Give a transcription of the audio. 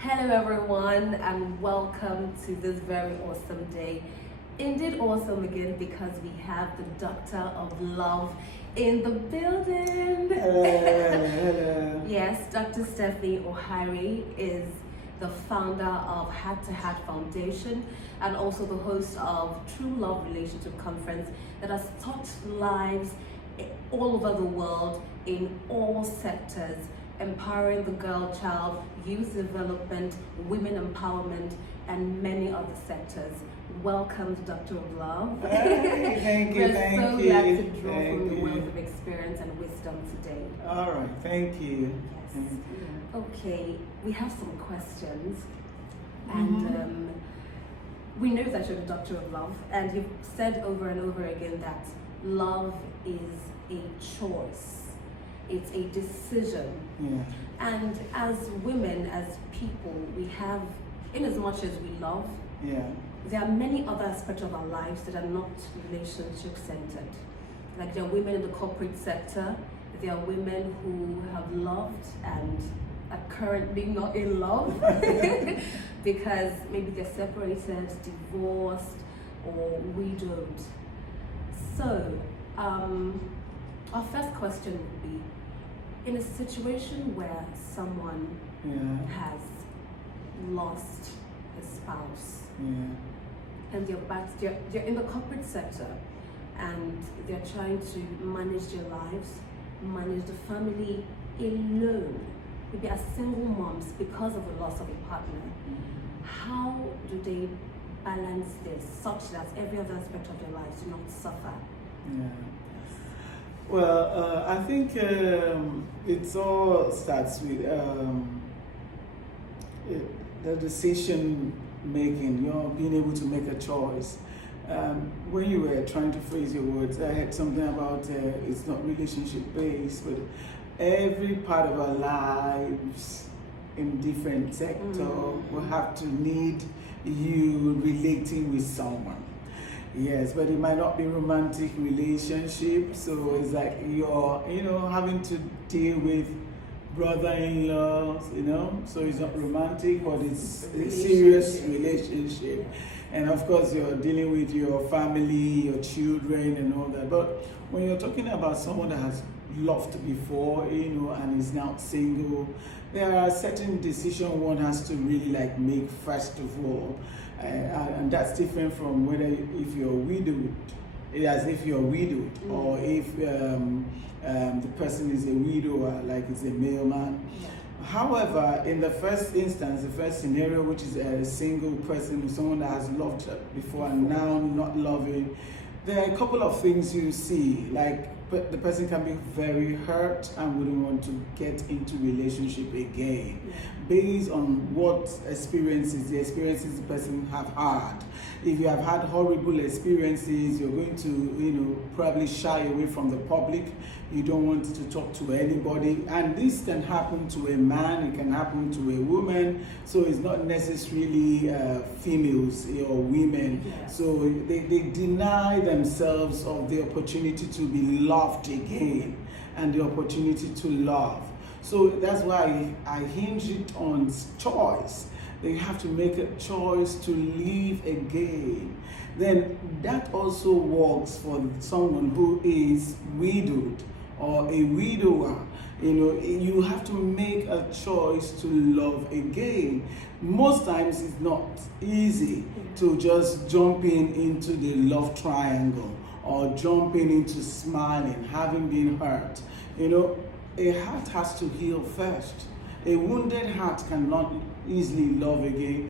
Hello everyone and welcome to this very awesome day. Indeed awesome again because we have the Doctor of Love in the building. Hello. Yes, Dr. Stephanie Oarhe is the founder of Heart2Heart Foundation and also the host of True Love Relationship Conference that has touched lives all over the world in all sectors, empowering the girl child, youth development, women empowerment, and many other sectors. Welcome to Doctor of Love. Thank you, We're thank so you. glad to draw Thank from the you. wealth of experience and wisdom today. All right, thank you. Yes. Thank you. Okay, we have some questions, and we know that you're the Doctor of Love, and you've said over and over again that love is a choice. It's a decision. Yeah. And as women, as people, we have, in as much as we love, Yeah. there are many other aspects of our lives that are not relationship centered. Like there are women in the corporate sector, there are women who have loved and are currently not in love because maybe they're separated, divorced, or widowed. So, our first question would be, in a situation where someone has lost a spouse, and they're in the corporate sector and they're trying to manage their lives, manage the family alone, maybe as single moms because of the loss of a partner. How do they balance this such that every other aspect of their lives do not suffer? Yeah. Well, I think it all starts with the decision making, being able to make a choice. When you were trying to phrase your words, I had something about it's not relationship based, but every part of our lives in different sector will have to need you relating with someone. Yes, but it might not be romantic relationship, so it's like you're, having to deal with brother-in-law, so it's not romantic, but it's a serious relationship. And of course, you're dealing with your family, your children, and all that. But when you're talking about someone that has loved before, and is now single, there are certain decisions one has to really make first of all. And that's different from whether if you're widowed, as if you're widowed, or if the person is a widower, like it's a male man. However, in the first instance, the first scenario, which is a single person, someone that has loved before and now not loving, there are a couple of things you see, like the person can be very hurt and wouldn't want to get into relationship again, based on what the experiences the person have had. If you have had horrible experiences, you're going to, probably shy away from the public. You don't want to talk to anybody. And this can happen to a man, it can happen to a woman. So it's not necessarily females or women. Yes. So they deny themselves of the opportunity to be loved again and the opportunity to love. So that's why I hinge it on choice. They have to make a choice to live again. Then that also works for someone who is widowed or a widower. You have to make a choice to love again. Most times it's not easy to just jump into the love triangle or jumping into smiling, having been hurt. A heart has to heal first. A wounded heart cannot easily love again.